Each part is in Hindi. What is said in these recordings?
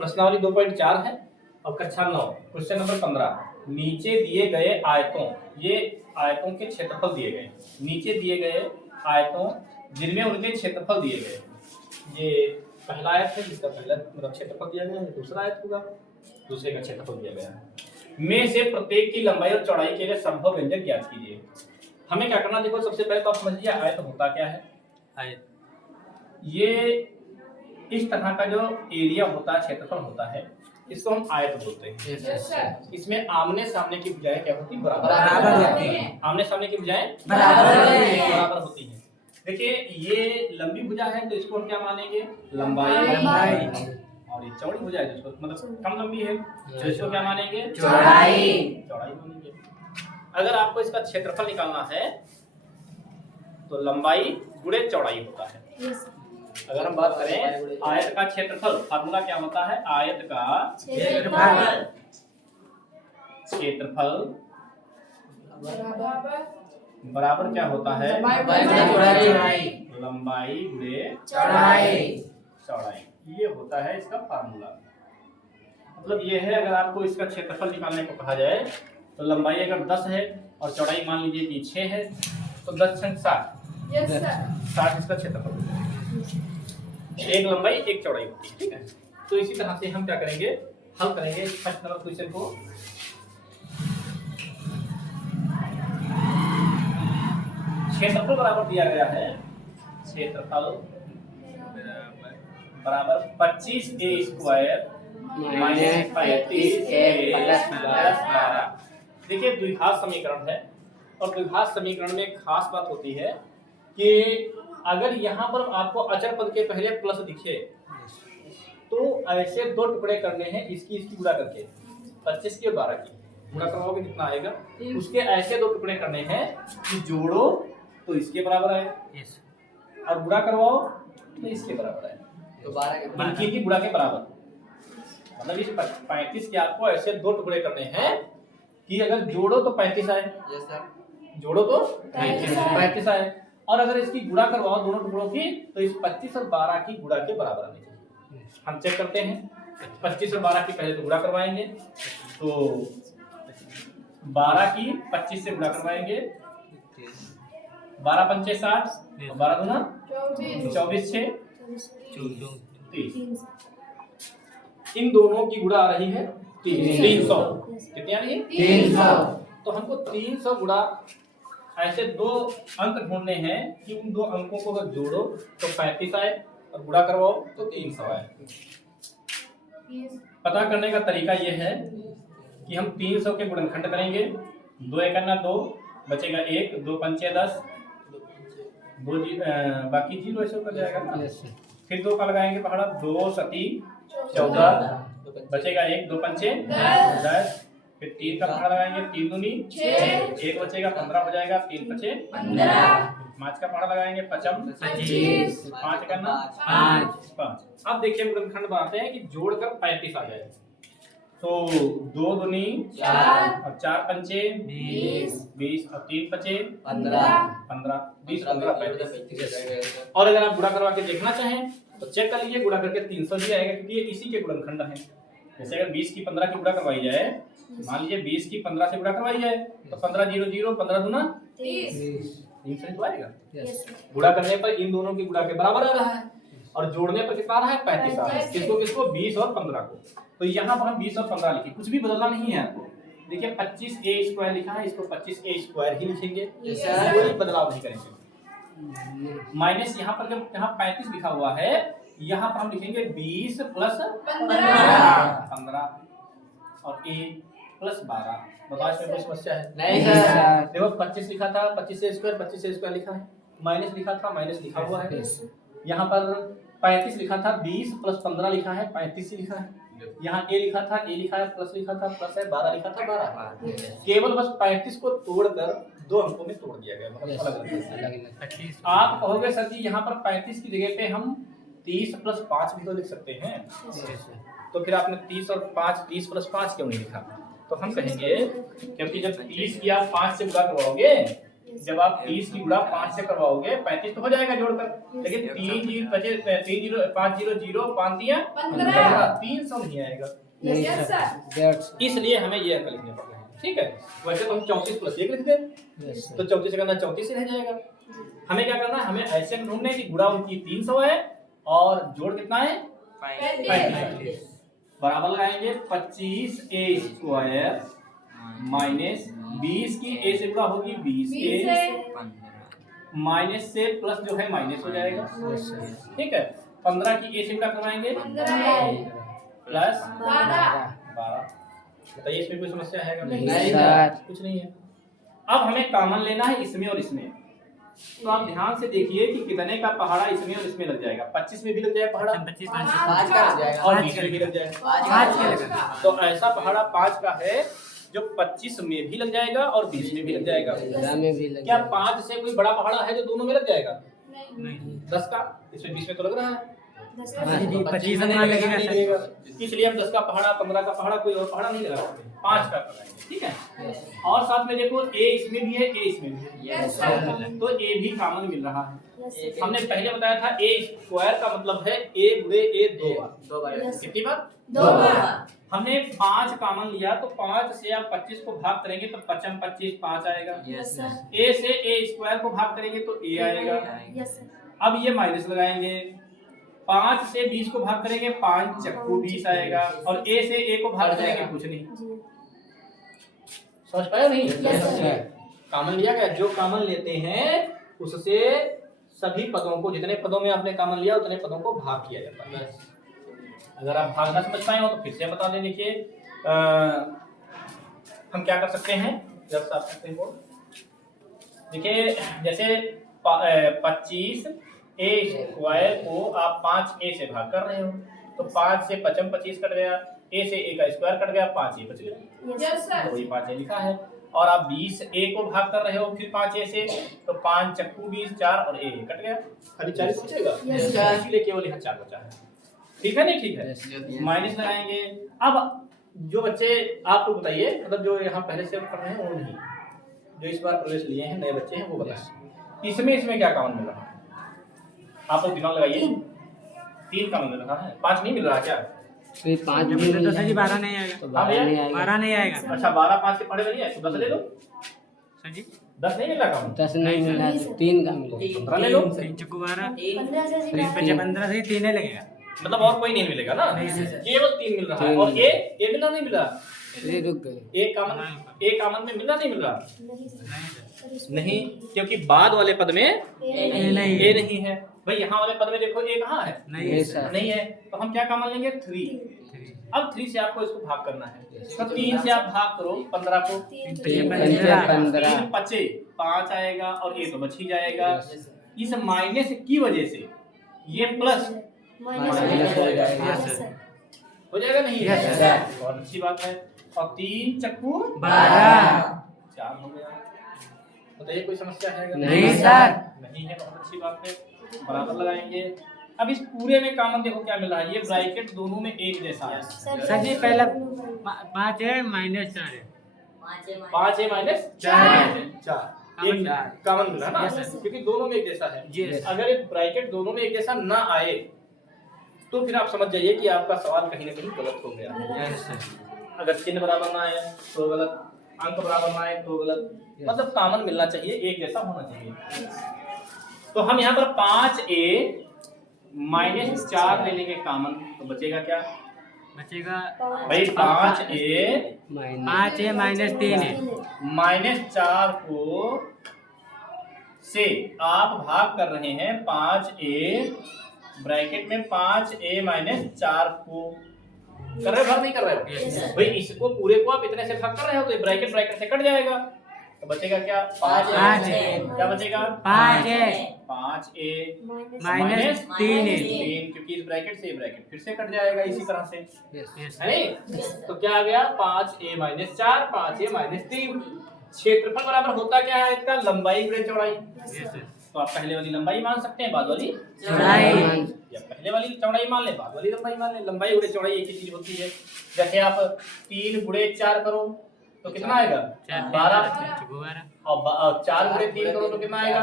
प्रश्नावली 2.4 है और कक्षा 9 क्वेश्चन नंबर 15। नीचे दिए गए आयतों, ये आयतों के क्षेत्रफल दिए गए, नीचे दिए गए आयतों जिनमें उनके क्षेत्रफल दिए गए। ये पहला आयत है जिसका पहला मतलब क्षेत्रफल दिया गया है, दूसरा आयत होगा दूसरे का क्षेत्रफल दिया गया है। में से प्रत्येक की लंबाई और चौड़ाई के लिए संभव व्यंजक ज्ञात कीजिए। हमें क्या करना, देखो सबसे पहले तो आप समझ लीजिए आयत होता क्या है। आयत ये इस तरह का जो एरिया होता है, क्षेत्रफल होता है, इसको हम आयत बोलते हैं। yes, इसमें आमने सामने की भुजाएं क्या होती है? बराबर होती है। आमने सामने की भुजाएं बराबर होती हैं। देखिए ये लंबी भुजा है तो इसको हम क्या मानेंगे? लंबाई। और ये चौड़ी भुजा है जिसको मतलब कम लंबी है तो इसको क्या मानेंगे? चौड़ाई मानेंगे। अगर आपको इसका क्षेत्रफल निकालना है तो लंबाई गुणे चौड़ाई होता है। अगर हम बात करें आयत का क्षेत्रफल, फार्मूला क्या होता है? आयत का क्षेत्रफल बराबर क्या होता है? लंबाई गुणे चौड़ाई। ये होता है इसका फार्मूला। मतलब ये है, अगर आपको इसका क्षेत्रफल निकालने को कहा जाए तो लंबाई अगर 10 है और चौड़ाई मान लीजिए कि 6 है तो 10 × 60 60 इसका क्षेत्रफल। एक लंबाई एक चौड़ाई होती है, ठीक है। तो इसी तरह से हम क्या करेंगे, हल करेंगे फर्स्ट नंबर क्वेश्चन को। क्षेत्रफल बराबर दिया गया है, क्षेत्रफल बराबर 25a² - 35a + 12। देखिए द्विघात समीकरण है और द्विघात समीकरण में एक खास बात होती है कि अगर यहाँ पर आपको अचर पद के पहले प्लस दिखे तो ऐसे दो टुकड़े करने हैं, इसकी गुणा करके 25 के 12 की गुणा करवाओगे कितना आएगा? उसके ऐसे दो टुकड़े करने हैं कि जोड़ो तो इसके बराबर आए और गुणा करवाओ तो इसके बराबर आए, तो 12 की गुणा के बराबर। मतलब इस 35 के आपको ऐसे दो टुकड़े करने हैं कि अगर जोड़ो तो 35 आए, जोड़ो तो 35 आए, और अगर इसकी गुणा करवाओ दोनों टुकड़ों की तो इस 25 और 12 की गुणा के बराबर आनी चाहिए। हम चेक करते हैं, 25 और 12 की पहले तो गुणा करवाएंगे तो 12 की 25 से गुणा करवाएंगे, 12 पंचे 60, 12 दूना 24 6 30। इन दोनों की गुणा आ रही है 300। कितनी आ रही है? 300। तो हमको 300 गुणा ऐसे दो अंक ढूंढने हैं कि उन दो अंकों को अगर जोड़ो तो 35 आए और गुणा करवाओ तो 300 आए। पता करने का तरीका यह है कि हम 300 के गुणनखंड करेंगे, 2 × 2 बचेगा 1, 2 पंचे 10, बाकी 0 ऐसे कर जाएगा ना। फिर 2 का लगाएंगे पहाड़ा, 2 सती 14 बचेगा 1, 2 पंचे 10, फिर 3 का पहाड़ा लगाएंगे, 3 दूनी 6, 1 बचेगा 15 हो जाएगा, 3 पचे 15, 5 का पहाड़ा लगाएंगे 5 25, 5 करना 5। अब देखिए हम गुणनखंड बनाते हैं कि जोड़कर 35 आ जाए तो 2 दूनी 4 और 4 पंचे 20 और 3 पचे 15 20 15 35। और अगर आप गुणा करवा के देखना चाहें तो चेक कर लीजिए, गुणा करके 300 ही आएगा क्योंकि ये इसी के गुणनखंड है। जैसे अगर 20 की 15 की गुणा करवाई जाए, मान लीजिए 20 की 15 से गुणा करवाई जाए तो 15 0 0 15 दूना 30 तो आएगा। गुणा करने पर इन दोनों की गुणा के बराबर आ रहा है और जोड़ने पर कितना आ रहा है? 35 आ रहा है। किसको 20 और 15 को। तो यहाँ पर हम 20 और 15 लिखे, कुछ भी बदलना नहीं है आपको। देखिए 25a² लिखा है, इसको 25a² ही लिखेंगे, कोई बदलाव नहीं करेंगे। माइनस यहाँ पर जब यहाँ 35 लिखा हुआ है, यहाँ पर हम लिखेंगे 20 + 15 और a + 12। बताओ इसमें कोई समस्या है? नहीं सर। देखो 25 लिखा था, 25a² लिखा है, माइनस लिखा था, माइनस लिखा हुआ है। यहाँ पर 35 लिखा था, 20 + 15 लिखा है, 35 लिखा है। यहाँ a लिखा था, a लिखा है, प्लस लिखा था, प्लस है, 12 लिखा था, 12। केवल बस 35 को तोड़कर दो अंकों में तोड़ दिया गया, मतलब अलग-अलग। आप कहोगे सर जी यहाँ पर 35 की जगह पे हम 30 + 5 भी तो लिख सकते हैं, तो फिर आपने 30 और 5 30 + 5 क्यों नहीं लिखा? तो हम कहेंगे क्योंकि जब 30 की आप 5 से गुणा करवाओगे जब आप 30 की गुणा 5 से करवाओगे 35 तो हो जाएगा जोड़कर, लेकिन 3 0 बचे 3 0 5 0 0 5 दिया 15 300 नहीं आएगा। इसलिए हमें ये अंक लिखने पड़ रहे हैं। ठीक है, वैसे तो हम 34 प्लस 1 लिख दें तो 34 से करना 34 से रह जाएगा। हमें क्या करना है, हमें ऐसे ढूंढना है कि गुणा उनकी 300 है और जोड़ कितना है 35। बराबर लगाएंगे 25a² माइनस 20 की a से गुणा होगी 20a माइनस से प्लस जो है माइनस हो जाएगा। ठीक है, 15 की a से गुणा करवाएंगे प्लस 12। बताइए इसमें कोई समस्या है? नहीं, कुछ नहीं है। अब हमें कॉमन लेना है इसमें और इसमें, तो आप ध्यान से देखिए कि कितने का पहाड़ा इसमें और इसमें लग जाएगा। 25 में भी लग जाएगा पहाड़ा, 5 का लग जाएगा और 20 में भी लग जाएगा 5 का लगेगा। तो ऐसा पहाड़ा 5 का है जो 25 में भी लग जाएगा और 20 में भी लग जाएगा। क्या 5 से कोई बड़ा पहाड़ा है जो दोनों में लग जाएगा? नहीं। 10 का इसमें 20 में तो लग रहा है, 25 में नहीं लगेगा। इसलिए हम 10 का पहाड़ा 15 का पहाड़ा कोई और पहाड़ा नहीं लगा सकते, 5 का लगाएंगे। ठीक है, और साथ में देखो a इसमें भी है a इसमें भी है, तो a भी कॉमन मिल रहा है। हमने पहले बताया था a² का मतलब है a गुणे a 2 बार। कितनी बार? 2 बार। हमने 5 कॉमन लिया तो 5 से आप 25 को भाग करेंगे तो 5 25 5 आएगा। a से a² को भाग करेंगे तो a आएगा। अब ये माइनस लगाएंगे, 5 से 20 को भाग करेंगे 5 चक्कू 20 आएगा, और a से a को भाग करेंगे कुछ नहीं। समझ पाया नहीं? कॉमन लिया गया, जो कॉमन लेते हैं उससे सभी पदों को, जितने पदों में आपने कॉमन लिया उतने पदों को भाग किया जाता है। अगर आप भाग ना समझ पाए हो तो फिर से बता दें। देखिए हम क्या कर सकते हैं, जब आप सकते हो देखिए, जैसे 25a² को आप 5a से भाग कर रहे हो तो 5 से 5 25 कट गया, a से a का स्क्वायर कट गया, 5a बच गया, वही 5a लिखा है। और आप 20a को भाग कर रहे हो फिर 5a से, तो 5 चक्कू 20 4 और a कट गया, खाली 40 बचेगा, इसलिए केवल यहाँ 4 बचा है। ठीक है नहीं? ठीक है, माइनस लगाएंगे। अब जो बच्चे आप लोग बताइए, मतलब जो यहाँ पहले से पढ़ रहे हैं वो नहीं, जो इस बार प्रवेश लिए हैं नए बच्चे हैं वो बताएं इसमें क्या कॉमन मिल रहा है? आप लोग दिमाग लगाइए। 3 कॉमन मिल रहा है, 5 नहीं मिल रहा क्या? 5 भी तो सर जी 12 नहीं आएगा, 12 नहीं आएगा। अच्छा 12 5 के पढ़े नहीं है तो 10 ले लो सर जी। 10 नहीं मिल रहा, 10 नहीं मिल रहा, 3 का मिलेगा। 15 ले लो, 3 चक्कू 12, 3 5 15 से 3 ही लगेगा, मतलब और कोई नहीं मिलेगा ना, केवल 3 मिल रहा है। और ए मिलना नहीं मिल रहा, ये रुक गए। ए कॉमन में मिलना नहीं मिल रहा नहीं, क्योंकि बाद वाले पद में ए नहीं है। भाई यहाँ वाले पद में देखो ए कहाँ है? नहीं है, तो हम क्या कॉमन लेंगे? 3। अब 3 से आपको इसको भाग करना है, तो 3 से आप भाग करो 15 को, 3 5 5 आएगा और ए तो बच ही जाएगा। इस माइनस की वजह से ये प्लस हो जाएगा नहीं? बहुत अच्छी बात है। और 3 चक्कू 12 4 हो गया। बताइए कोई समस्या है? नहीं सर, नहीं है, बहुत अच्छी बात है। बराबर लगाएंगे। अब इस पूरे में कॉमन देखो क्या मिल रहा है, ये ब्रैकेट दोनों में एक जैसा है। सर जी पहला 5 है माइनस 4 है, 5 है माइनस 4 एक कॉमन मिला ना, क्योंकि दोनों में एक जैसा है। अगर ब्रैकेट दोनों में एक जैसा ना आए तो फिर आप समझ जाइए कि आपका सवाल कहीं ना कहीं गलत हो गया। अगर चिन्ह बराबर ना आए तो गलत, अंक बराबर ना आए तो गलत, मतलब कॉमन मिलना चाहिए, एक जैसा होना चाहिए। तो हम यहाँ पर 5a माइनस 4 ले लेंगे कॉमन, तो बचेगा क्या? बचेगा भाई 5a माइनस 3 है, माइनस 4 को से आप भाग कर रहे हैं 5a ब्रैकेट में 5a माइनस 4 को कर रहे हो, भाग नहीं कर रहे हो भाई, इसको पूरे को आप इतने से भाग कर रहे हो तो ब्रैकेट से कट जाएगा, तो बचेगा क्या? 5a। क्या बचेगा? 5a माइनस 3, क्योंकि इस ब्रैकेट से ये ब्रैकेट फिर से कट जाएगा इसी तरह से, है? तो क्या आ गया? 5a minus 4 5a minus 3। क्षेत्रफल बराबर होता क्या है इसका? लंबाई गुणे चौड़ाई। तो आप पहले वाली लंबाई मान सकते हैं, बाद वाली चौड़ाई, या पहले वाली चौड़ाई मान ले, बाद वाली लंबाई मान ले। लंबाई गुणे चौड़ाई एक ही चीज होती है। जैसे आप 3 गुणे 4 करो तो कितना आएगा 12 और 4 गुणे 3 करो तो कितना आएगा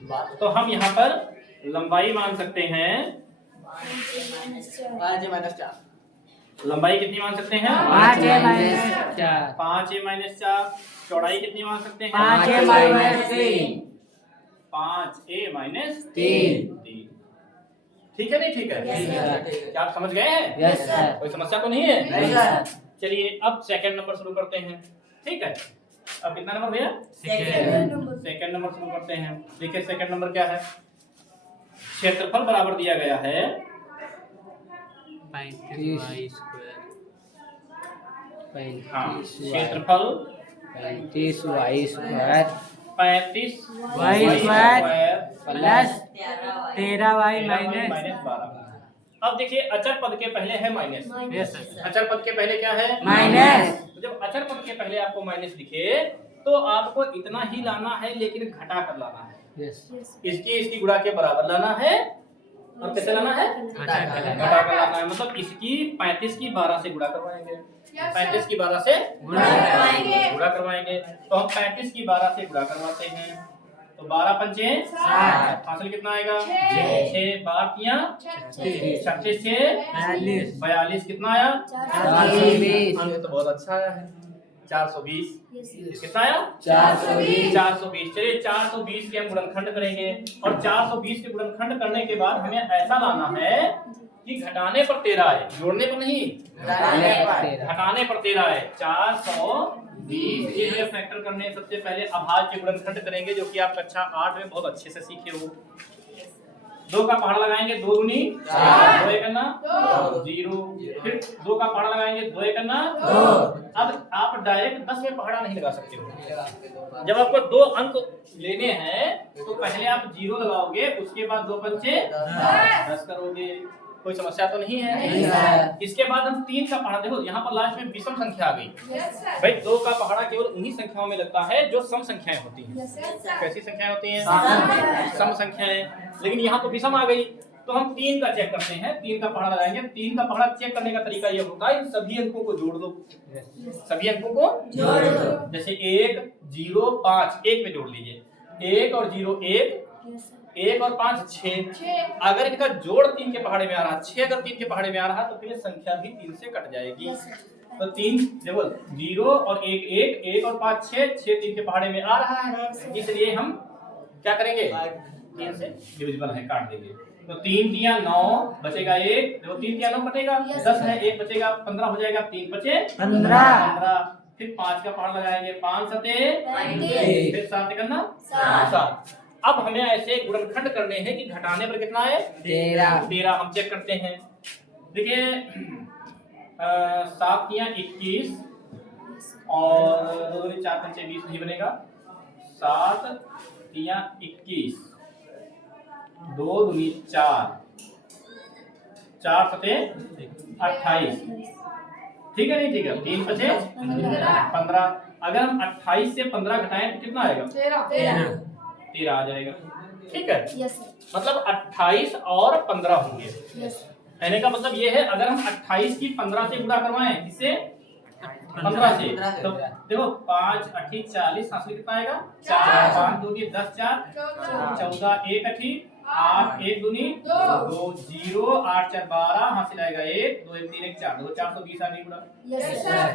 12। तो हम यहाँ पर लंबाई मान सकते हैं 5a-4 लंबाई कितनी मान सकते हैं 5a-4 5a-4। चौड़ाई कितनी मान सकते हैं 5a-3 5a-3। ठीक है नहीं ठीक है क्या आप समझ गए हैं यस सर कोई समस्या तो नहीं है नहीं सर चलिए अब सेकंड नंबर शुरू करते हैं ठीक है अब कितना नंबर भैया सेकंड नंबर शुरू करते हैं। देखिए सेकंड नंबर क्या है क्षेत्रफल बराबर दिया गया है 35y² हाँ क्षेत्रफल 35y² 35y² plus 13y minus minus 12। अब देखिए अचर पद के पहले है माइनस। यस सर अचर पद के पहले क्या है माइनस। तो जब अचर पद के पहले आपको माइनस दिखे तो आपको इतना ही लाना है लेकिन घटा कर लाना है। यस इसकी गुणा के बराबर लाना है और कैसे लाना है घटा कर लाना है। मतलब इसकी 35 की 12 से गुणा करवाएंगे 35 की 12 से गुणा करवाएंगे। तो हम 35 की 12 से गुणा करवाते हैं तो 12 पंचे 60 हासिल कितना आएगा 6 12 तियां 36 से 42 कितना आया 420 अंक तो बहुत अच्छा आया है 420 कितना आया 420। चलिए 420 के हम गुणनखंड करेंगे और 420 के गुणनखंड करने के बाद हमें ऐसा लाना है कि घटाने पर 13 आए जोड़ने पर नहीं घटाने पर 13 आए 420। ये हमें फैक्टर करने सबसे पहले अभाज्य के गुणनखंड करेंगे जो कि आप कक्षा 8 में बहुत अच्छे से सीखे हो। 2 का पहाड़ा लगाएंगे 2 दूनी 2 एक करना 0 फिर 2 का पहाड़ा लगाएंगे 2 एक करना 2। अब आप डायरेक्ट 10 में पहाड़ा नहीं लगा सकते हो। जब आपको 2 अंक लेने हैं तो पहले आप 0 लगाओगे उसके बाद 2 पंचे 10 करोगे। कोई समस्या तो नहीं है। इसके बाद हम 3 का पहाड़ा देखो यहाँ पर लास्ट में विषम संख्या आ गई भाई 2 का पहाड़ा केवल उन्हीं संख्याओं में लगता है जो सम संख्याएं होती हैं। कैसी संख्याएं होती हैं सम संख्याएं। लेकिन यहाँ तो विषम आ गई तो हम 3 का चेक करते हैं 3 का पहाड़ा लगाएंगे। 3 का पहाड़ा चेक करने का तरीका ये होता है इन सभी अंकों को जोड़ दो सभी अंकों को जोड़ दो। जैसे 1 0 5 1 में जोड़ लीजिए 1 और 0 1 1 और 5 6। अगर इनका जोड़ 3 के पहाड़े में आ रहा 6 अगर 3 के पहाड़े में आ रहा तो फिर ये संख्या भी 3 से कट जाएगी। तो 3 देखो 0 और 1 1 1 और 5 6 6 3 के पहाड़े में आ रहा है इसलिए हम क्या करेंगे 3 से डिविजिबल है काट देंगे। तो 3 तियां 9 बचेगा 1 देखो 3 तियां 9 कटेगा 10 है 1 बचेगा 15 हो जाएगा 3 बचे 15 फिर 5 का पहाड़ा लगाएंगे 5 सते फिर 7 करना 7। अब हमें ऐसे गुणनखंड करने हैं कि घटाने पर कितना है 13 हम चेक करते हैं। देखिए 7 तियां 21 और 2 दूनी 4 पंचे 20 नहीं बनेगा 7 तियां 21 2 दूनी 4 4 सते 28 ठीक है नहीं ठीक है 3 बचे 15। अगर हम 28 से 15 घटाएं तो कितना आएगा 13 आ जाएगा ठीक है। मतलब 28 और 15 होंगे कहने का मतलब ये है अगर हम 28 की 15 से गुणा करवाएं इससे 15 से तो देखो 5 8 40 हासिल कितना आएगा 4 5 दूनी 10 4 14 1 8 8 1 दूनी 2 0 8 4 12 हासिल आएगा 1 2 1 3 1 4 2 420 आ गई गुणा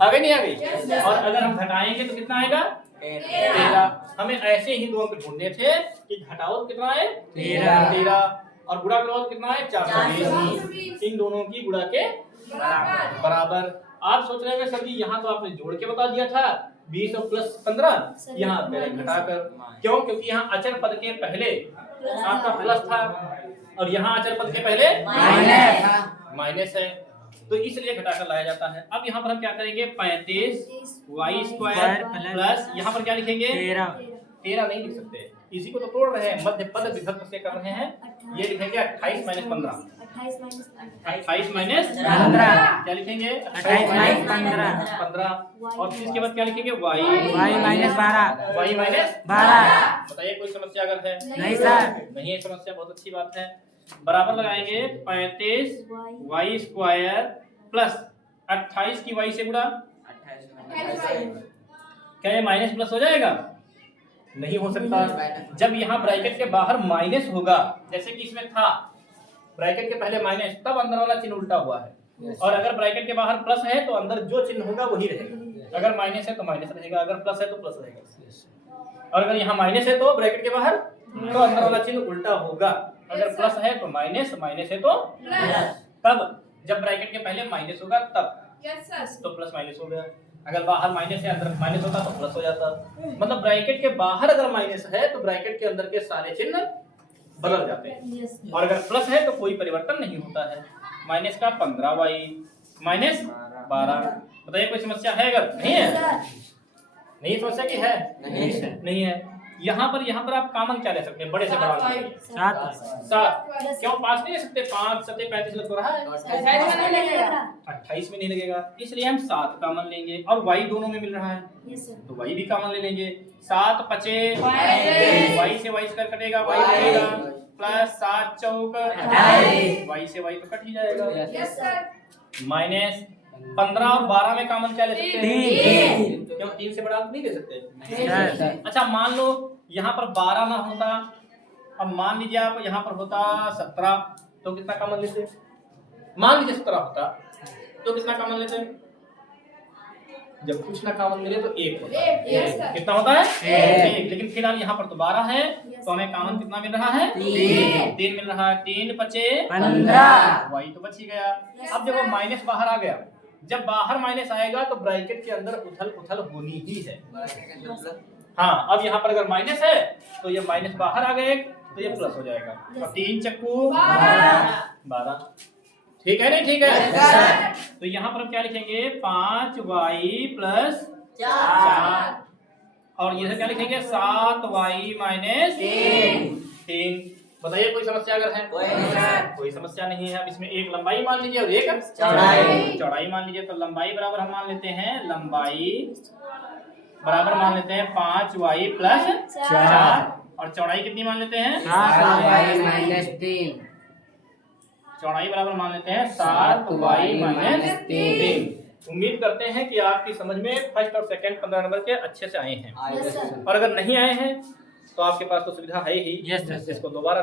आ गई नहीं आ गई। और अगर हम घटाएंगे तो कितना आएगा 13। हमें ऐसे ही 2 अंक ढूंढने थे कि घटाओ कितना है 13 और गुणा करो कितना है 420। इन दोनों की गुणा के बराबर। आप सोच रहे हैं सर जी यहाँ तो आपने जोड़ के बता दिया था 20 और प्लस 15 यहाँ घटाकर क्यों क्योंकि यहाँ अचर पद के पहले आपका प्लस था और यहाँ अचर पद के पहले माइनस है तो इसलिए घटाकर लाया जाता है। अब यहाँ पर हम क्या करेंगे 35y² प्लस यहाँ पर क्या लिखेंगे 13 नहीं लिख सकते इसी को तो तोड़ रहे हैं मध्य पद विभक्त से कर रहे हैं। ये लिखेंगे 28 माइनस 15 28 माइनस 15 क्या लिखेंगे 28 माइनस 15 और फिर इसके बाद क्या लिखेंगे y माइनस 12 बताइए कोई समस्या अगर है नहीं सर नहीं है समस्या बहुत अच्छी बात है। बराबर लगाएंगे 35y² प्लस 28 की y से गुणा, 28 क्या ये माइनस प्लस हो जाएगा? नहीं हो सकता। जब यहाँ ब्रैकेट के बाहर माइनस होगा, जैसे कि इसमें था ब्रैकेट के पहले माइनस, तब अंदर वाला चिन्ह उल्टा हुआ है। और अगर ब्रैकेट के बाहर प्लस है तो अंदर जो चिन्ह होगा वही रहेगा। अगर माइनस है तो माइनस रहेगा, अगर प्लस है तो प्लस रहेगा। और अगर यहाँ माइनस है तो ब्रैकेट के बाहर तो अंदर वाला चिन्ह उल्टा होगा। अगर प्लस है तो माइनस, माइनस है तो प्लस। तब जब ब्रैकेट के पहले माइनस होगा तब तो प्लस माइनस हो गया। अगर बाहर माइनस है अंदर माइनस होता तो प्लस हो जाता। मतलब ब्रैकेट के बाहर अगर माइनस है तो ब्रैकेट के अंदर के सारे चिन्ह बदल जाते हैं। और अगर प्लस है तो कोई परिवर्तन नहीं होता है। माइनस का 15y माइनस 12। बताइए कोई समस्या है? अगर नहीं है, नहीं समस्या की है? नहीं है। यहाँ पर आप कॉमन क्या ले सकते हैं? बड़े से बड़ा 7। क्यों 5 नहीं ले सकते? 5 7 35 लग तो रहा है, 28 में नहीं लगेगा, इसलिए हम 7 कॉमन लेंगे। और y दोनों में मिल रहा है तो y भी कॉमन ले लेंगे। 7 5 y से y स्क्वायर कटेगा, y रहेगा प्लस 7 चौक y से y तो कट ही जाएगा। माइनस 15 और 12 में कॉमन क्या ले सकते हैं? क्यों 3 से बड़ा नहीं ले सकते? अच्छा मान लो यहाँ पर 12 ना होता, अब मान लीजिए आप यहाँ पर होता 17, तो कितना कॉमन लेते? मान लीजिए 17 होता तो कितना कॉमन लेते? जब कुछ ना कॉमन मिले तो 1 होता। कितना होता है? 1। लेकिन फिलहाल यहाँ पर तो 12 है तो हमें कॉमन कितना मिल रहा है? 3 मिल रहा है। 3 5 15, वही तो बच ही गया। अब जब माइनस बाहर आ गया, जब बाहर माइनस आएगा तो ब्रैकेट के अंदर उथल पुथल होनी ही है। हाँ, अब यहाँ पर अगर माइनस है तो ये माइनस बाहर आ गए तो ये प्लस हो जाएगा। तो 3 चक्कू 12। ठीक है? नहीं ठीक है? तो यहाँ पर हम क्या लिखेंगे? 5y plus 4। और ये क्या लिखेंगे? 7y minus 3। बताइए कोई समस्या अगर है? कोई समस्या नहीं है। अब इसमें एक लंबाई मान लीजिए और एक चौड़ाई मान लीजिए। तो लंबाई बराबर हम मान लेते हैं, लंबाई बराबर मान लेते हैं 5y प्लस 4। और चौड़ाई कितनी मान लेते हैं? 7y minus 3। चौड़ाई बराबर मान लेते हैं 7y माइनस 3। उम्मीद करते हैं कि आपकी समझ में फर्स्ट और सेकंड 15 नंबर के अच्छे से आए हैं। और अगर नहीं आए हैं तो आपके पास तो सुविधा है ही, इसको दोबारा